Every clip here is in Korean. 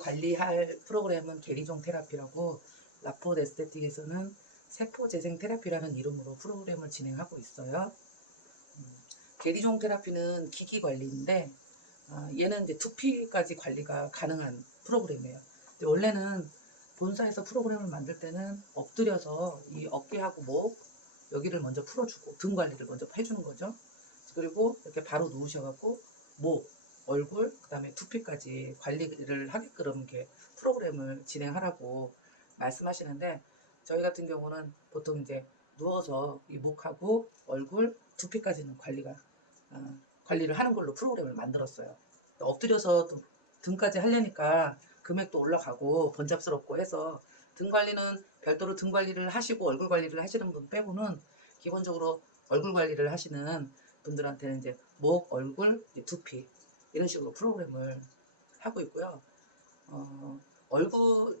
관리할 프로그램은 게리종 테라피라고 라포드 에스테틱에서는 세포 재생 테라피라는 이름으로 프로그램을 진행하고 있어요. 게리종 테라피는 기기 관리인데 얘는 이제 두피까지 관리가 가능한 프로그램이에요. 근데 원래는 본사에서 프로그램을 만들 때는 엎드려서 이 어깨하고 목 여기를 먼저 풀어주고 등 관리를 먼저 해주는 거죠. 그리고 이렇게 바로 누우셔갖고 목, 얼굴, 그 다음에 두피까지 관리를 하게끔 이렇게 프로그램을 진행하라고 말씀하시는데 저희 같은 경우는 보통 이제 누워서 이 목하고 얼굴, 두피까지는 관리를 하는 걸로 프로그램을 만들었어요. 엎드려서 또 등까지 하려니까 금액도 올라가고 번잡스럽고 해서 등 관리는 별도로 등 관리를 하시고 얼굴 관리를 하시는 분 빼고는 기본적으로 얼굴 관리를 하시는 분들한테는 이제 목, 얼굴, 두피 이런 식으로 프로그램을 하고 있고요. 얼굴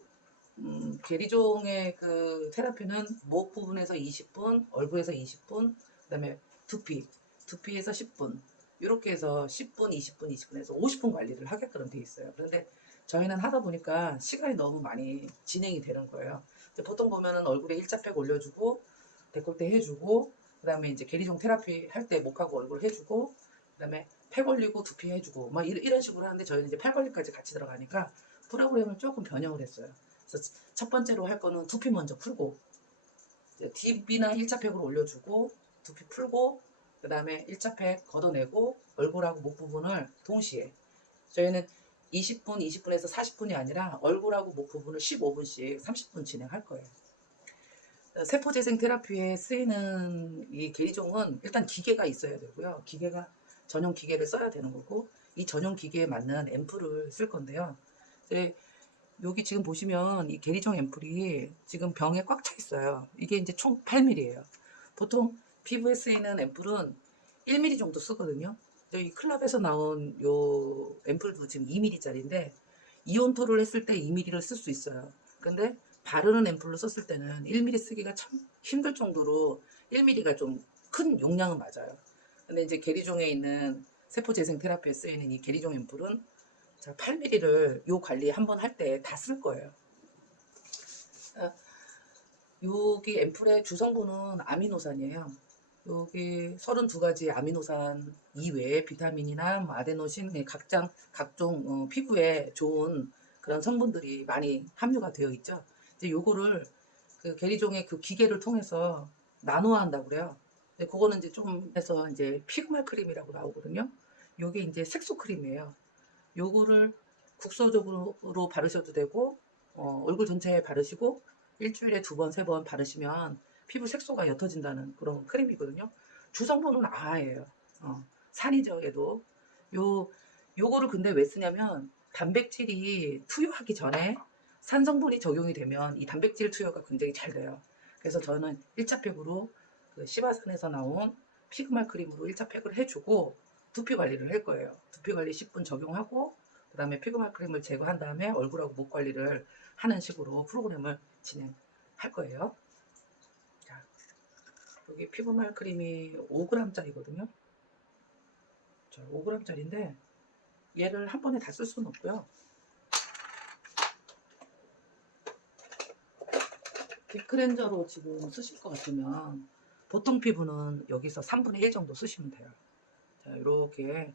게리종의 그 테라피는 목 부분에서 20분, 얼굴에서 20분, 그다음에 두피에서 10분 이렇게 해서 10분, 20분, 20분에서 50분 관리를 하게끔 돼 있어요. 그런데 저희는 하다 보니까 시간이 너무 많이 진행이 되는 거예요. 보통 보면은 얼굴에 일자팩 올려주고 데콜테 해주고 그다음에 이제 게리종 테라피 할 때 목하고 얼굴 해주고 그다음에 팩 올리고 두피 해주고 막 이런 식으로 하는데 저희는 이제 팔 관리까지 같이 들어가니까 프로그램을 조금 변형을 했어요. 그래서 첫 번째로 할 거는 두피 먼저 풀고 딥이나 일자팩으로 올려주고 두피 풀고 그 다음에 일자팩 걷어내고 얼굴하고 목 부분을 동시에 저희는 20분, 20분에서 40분이 아니라 얼굴하고 목 부분을 15분씩 30분 진행할 거예요. 세포재생 테라피에 쓰이는 이 게리종은 일단 기계가 있어야 되고요. 전용 기계를 써야 되는 거고 이 전용 기계에 맞는 앰플을 쓸 건데요. 여기 지금 보시면 이 게리종 앰플이 지금 병에 꽉 차 있어요. 이게 이제 총 8mm예요. 보통 피부에 쓰이는 앰플은 1mm 정도 쓰거든요. 이 클럽에서 나온 요 앰플도 지금 2mm짜리인데 이온토를 했을 때 2mm를 쓸 수 있어요. 근데 바르는 앰플로 썼을 때는 1mm 쓰기가 참 힘들 정도로 1mm가 좀 큰 용량은 맞아요. 근데 이제 게리종에 있는 세포 재생 테라피에 쓰이는 이 게리종 앰플은 8mm를 요 관리 한번 할 때 다 쓸 거예요. 여기 앰플의 주성분은 아미노산이에요. 여기 32가지 아미노산 이외에 비타민이나 아데노신 각종 피부에 좋은 그런 성분들이 많이 함유가 되어 있죠. 이제 요거를 그 게리종의 그 기계를 통해서 나노화한다고 그래요. 근데 그거는 이제 좀 해서 이제 피그말 크림이라고 나오거든요. 요게 이제 색소 크림이에요. 요거를 국소적으로 바르셔도 되고 얼굴 전체에 바르시고 일주일에 2번, 3번 바르시면 피부 색소가 옅어진다는 그런 크림이거든요. 주성분은 아예요. 산이죠, 얘도. 요거를 근데 왜 쓰냐면 단백질이 투여하기 전에 산 성분이 적용이 되면 이 단백질 투여가 굉장히 잘 돼요. 그래서 저는 1차팩으로 그 시바산에서 나온 피그말 크림으로 1차팩을 해주고 두피 관리를 할 거예요. 두피 관리 10분 적용하고 그 다음에 피그말 크림을 제거한 다음에 얼굴하고 목 관리를 하는 식으로 프로그램을 진행할 거예요. 자, 여기 피그말 크림이 5g짜리거든요. 자, 5g짜리인데 얘를 한 번에 다 쓸 수는 없고요. 딥클렌저로 지금 쓰실 것 같으면 보통 피부는 여기서 3분의 1 정도 쓰시면 돼요. 자, 이렇게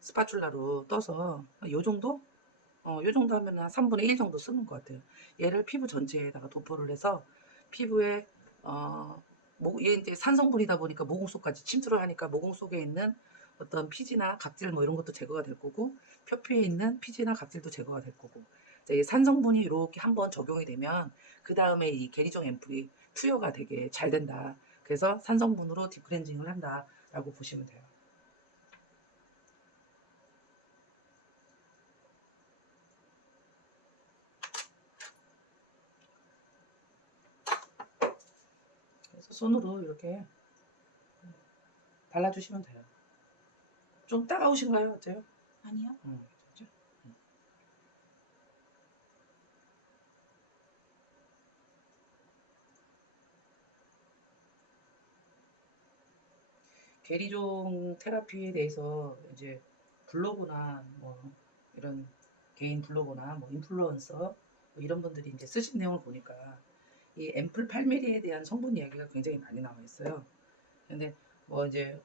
스파츌라로 떠서 요 정도? 요 정도 하면 한 3분의 1 정도 쓰는 것 같아요. 얘를 피부 전체에다가 도포를 해서 피부에 얘 이제 산성분이다 보니까 모공 속까지 침투를 하니까 모공 속에 있는 어떤 피지나 각질 뭐 이런 것도 제거가 될 거고 표피에 있는 피지나 각질도 제거가 될 거고 이제 산성분이 이렇게 한번 적용이 되면 그 다음에 이 게리종 앰플이 투여가 되게 잘 된다. 그래서 산성분으로 딥클렌징을 한다라고 보시면 돼요. 그래서 손으로 이렇게 발라주시면 돼요. 좀 따가우신가요? 어때요? 아니요. 그렇죠? 게리종 테라피에 대해서 이제 블로그나 뭐 이런 개인 블로거나 뭐 인플루언서 뭐 이런 분들이 이제 쓰신 내용을 보니까 이 앰플 8mm에 대한 성분 이야기가 굉장히 많이 나와 있어요. 근데 뭐 이제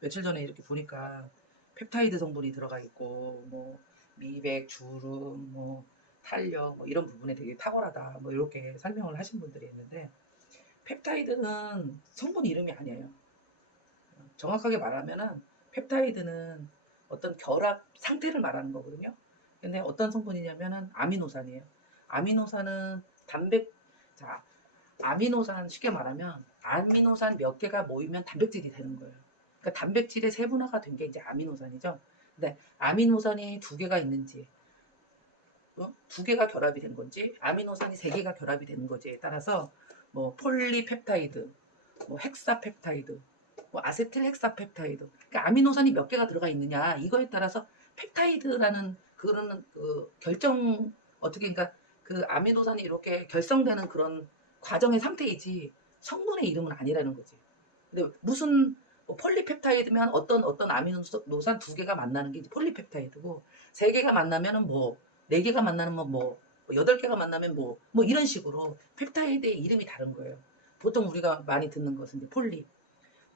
며칠 전에 이렇게 보니까 펩타이드 성분이 들어가 있고 뭐 미백, 주름, 뭐 탄력 뭐 이런 부분에 되게 탁월하다 뭐 이렇게 설명을 하신 분들이 있는데 펩타이드는 성분 이름이 아니에요. 정확하게 말하면은 펩타이드는 어떤 결합 상태를 말하는 거거든요. 근데 어떤 성분이냐면은 아미노산이에요. 아미노산은 자, 아미노산 쉽게 말하면 아미노산 몇 개가 모이면 단백질이 되는 거예요. 그러니까 단백질의 세분화가 된 게 이제 아미노산이죠. 근데 아미노산이 두 개가 있는지, 두 개가 결합이 된 건지, 아미노산이 세 개가 결합이 되는 거지에 따라서 뭐 폴리펩타이드, 뭐 헥사펩타이드, 뭐 아세틸 헥사펩타이드. 그러니까 아미노산이 몇 개가 들어가 있느냐 이거에 따라서 펩타이드라는 그런 그 결정 어떻게 그러니까 그 아미노산이 이렇게 결성되는 그런 과정의 상태이지 성분의 이름은 아니라는 거지. 근데 무슨 뭐 폴리펩타이드면 어떤 아미노산 두 개가 만나는 게 이제 폴리펩타이드고 세 개가 만나면은 뭐 네 개가 만나면 뭐 여덟 개가 만나면 뭐 이런 식으로 펩타이드의 이름이 다른 거예요. 보통 우리가 많이 듣는 것은 이제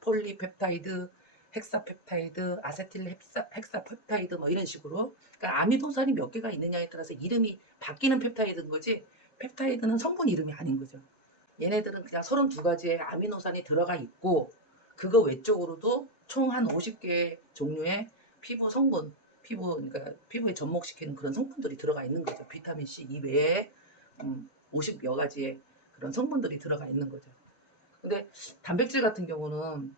폴리펩타이드, 헥사펩타이드, 아세틸 헥사펩타이드 뭐 이런 식으로 그러니까 아미노산이 몇 개가 있느냐에 따라서 이름이 바뀌는 펩타이드인 거지 펩타이드는 성분 이름이 아닌 거죠. 얘네들은 그냥 32가지의 아미노산이 들어가 있고 그거 외적으로도 총 한 50개의 종류의 피부 성분 그러니까 피부에 접목시키는 그런 성분들이 들어가 있는 거죠. 비타민 C 이외에 50여 가지의 그런 성분들이 들어가 있는 거죠. 근데 단백질 같은 경우는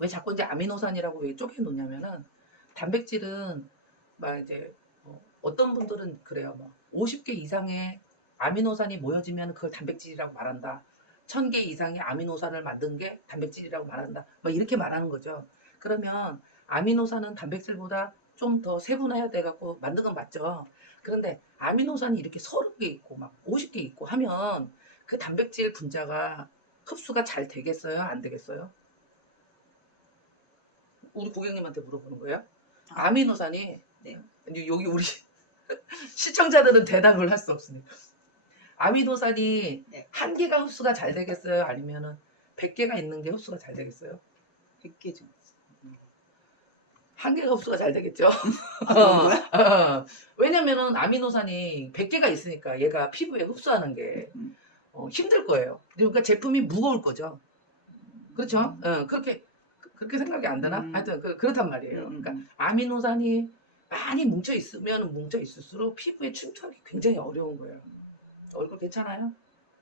왜 자꾸 이제 아미노산이라고 왜 쪼개 놓냐면은 단백질은 막 이제 어떤 분들은 그래요. 막 50개 이상의 아미노산이 모여지면 그걸 단백질이라고 말한다. 1000개 이상의 아미노산을 만든 게 단백질이라고 말한다. 막 이렇게 말하는 거죠. 그러면 아미노산은 단백질보다 좀 더 세분화해야 돼갖고 만든 건 맞죠. 그런데 아미노산이 이렇게 30개 있고 막 50개 있고 하면 그 단백질 분자가 흡수가 잘 되겠어요? 안 되겠어요? 우리 고객님한테 물어보는 거예요. 아미노산이 네. 여기 우리 시청자들은 대답을 할 수 없으니까. 아미노산이 네. 한 개가 흡수가 잘 되겠어요? 아니면은 100개가 있는 게 흡수가 잘 되겠어요? 100개죠. 한 개가 흡수가 잘 되겠죠. 그런가요? 왜냐면은 아미노산이 100개가 있으니까 얘가 피부에 흡수하는 게 힘들 거예요. 그러니까 제품이 무거울 거죠. 그렇죠? 그렇게 생각이 안 되나? 하여튼 그렇단 말이에요. 그러니까 아미노산이 많이 뭉쳐 있으면 뭉쳐 있을수록 피부에 침투하기 굉장히 어려운 거예요. 얼굴 괜찮아요?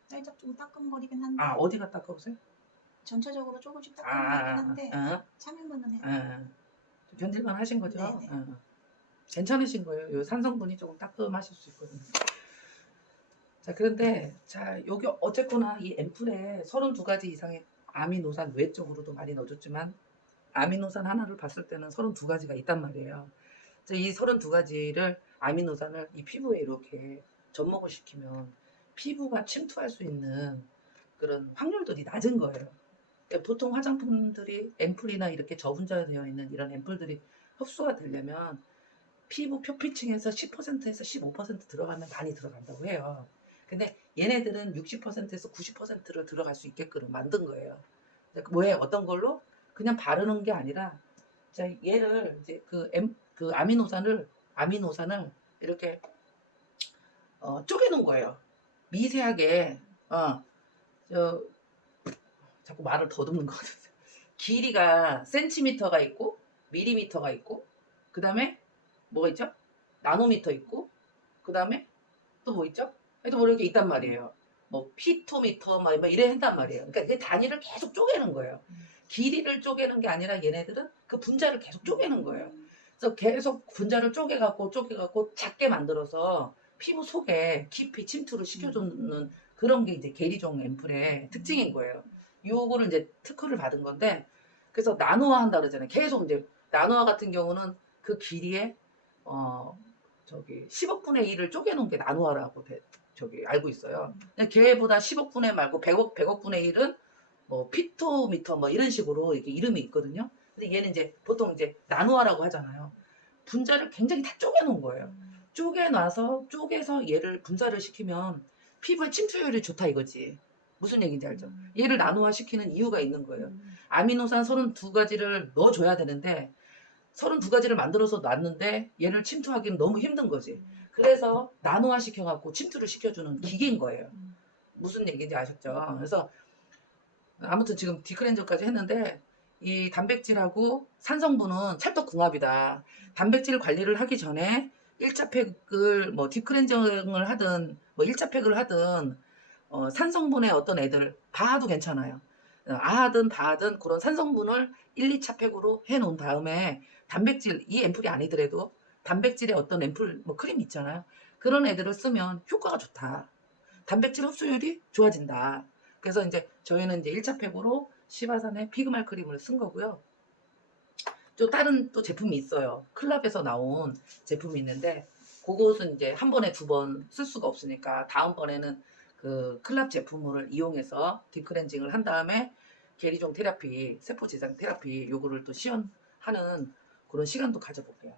살짝 좀 따끔거리긴 한데 아 어디가 따가우세요? 전체적으로 조금씩 따끔거리긴 한데 참을만은 해요. 견딜만 하신 거죠? 네네. 괜찮으신 거예요. 요 산성분이 조금 따끔하실 수 있거든요. 자 그런데 자 여기 어쨌거나 이 앰플에 32가지 이상의 아미노산 외적으로도 많이 넣어줬지만 아미노산 하나를 봤을 때는 32가지가 있단 말이에요. 이 32가지를 아미노산을 이 피부에 이렇게 접목을 시키면 피부가 침투할 수 있는 그런 확률들이 낮은 거예요. 그러니까 보통 화장품들이 앰플이나 이렇게 저분자되어 있는 이런 앰플들이 흡수가 되려면 피부 표피층에서 10%에서 15% 들어가면 많이 들어간다고 해요. 근데 얘네들은 60%에서 90%를 들어갈 수 있게끔 만든 거예요. 뭐에 어떤 걸로? 그냥 바르는 게 아니라 자, 얘를 이제 그 아미노산을 이렇게 쪼개놓은 거예요. 미세하게 저 자꾸 말을 더듬는 것 같아요. 길이가 센티미터가 있고 밀리미터가 있고 그 다음에 뭐가 있죠? 나노미터 있고 그 다음에 또 뭐 있죠? 하여튼 뭐 이렇게 있단 말이에요. 뭐 피토미터 막 이래 한단 말이에요. 그러니까 그 단위를 계속 쪼개는 거예요. 길이를 쪼개는 게 아니라 얘네들은 그 분자를 계속 쪼개는 거예요. 그래서 계속 분자를 쪼개갖고 작게 만들어서 피부 속에 깊이 침투를 시켜주는 그런 게 이제 게리종 앰플의 특징인 거예요. 요거를 이제 특허를 받은 건데 그래서 나노화 한다 그러잖아요. 계속 이제 나노화 같은 경우는 그 길이에 10억분의 1을 쪼개놓은 게 나노화라고 알고 있어요. 걔보다 10억분의 1 말고 100억분의 1은 뭐 피토미터 뭐 이런 식으로 이렇게 이름이 있거든요. 근데 얘는 이제 보통 이제 나노화라고 하잖아요. 분자를 굉장히 다 쪼개놓은 거예요. 쪼개서 얘를 분사를 시키면 피부의 침투율이 좋다 이거지. 무슨 얘기인지 알죠? 얘를 나노화 시키는 이유가 있는 거예요. 아미노산 32가지를 넣어줘야 되는데 32가지를 만들어서 놨는데 얘를 침투하기는 너무 힘든 거지. 그래서 나노화 시켜갖고 침투를 시켜주는 기계인 거예요. 무슨 얘기인지 아셨죠? 그래서 아무튼 지금 디크렌저까지 했는데 이 단백질하고 산성분은 찰떡궁합이다. 단백질 관리를 하기 전에 1차 팩을 뭐 디크렌저를 하든 뭐 1차 팩을 하든 산성분의 어떤 애들 바하도 괜찮아요. 아하든 바하든 그런 산성분을 1, 2차 팩으로 해놓은 다음에 단백질 이 앰플이 아니더라도 단백질의 어떤 앰플 뭐 크림 있잖아요. 그런 애들을 쓰면 효과가 좋다. 단백질 흡수율이 좋아진다. 그래서 이제 저희는 이제 1차 팩으로 시바산의 피그말 크림을 쓴 거고요. 또 다른 또 제품이 있어요. 클럽에서 나온 제품이 있는데 그것은 이제 한 번에 2번 쓸 수가 없으니까 다음번에는 그 클럽 제품을 이용해서 디크렌징을 한 다음에 게리종 테라피, 세포 지상 테라피 요거를 또 시연하는 그런 시간도 가져볼게요.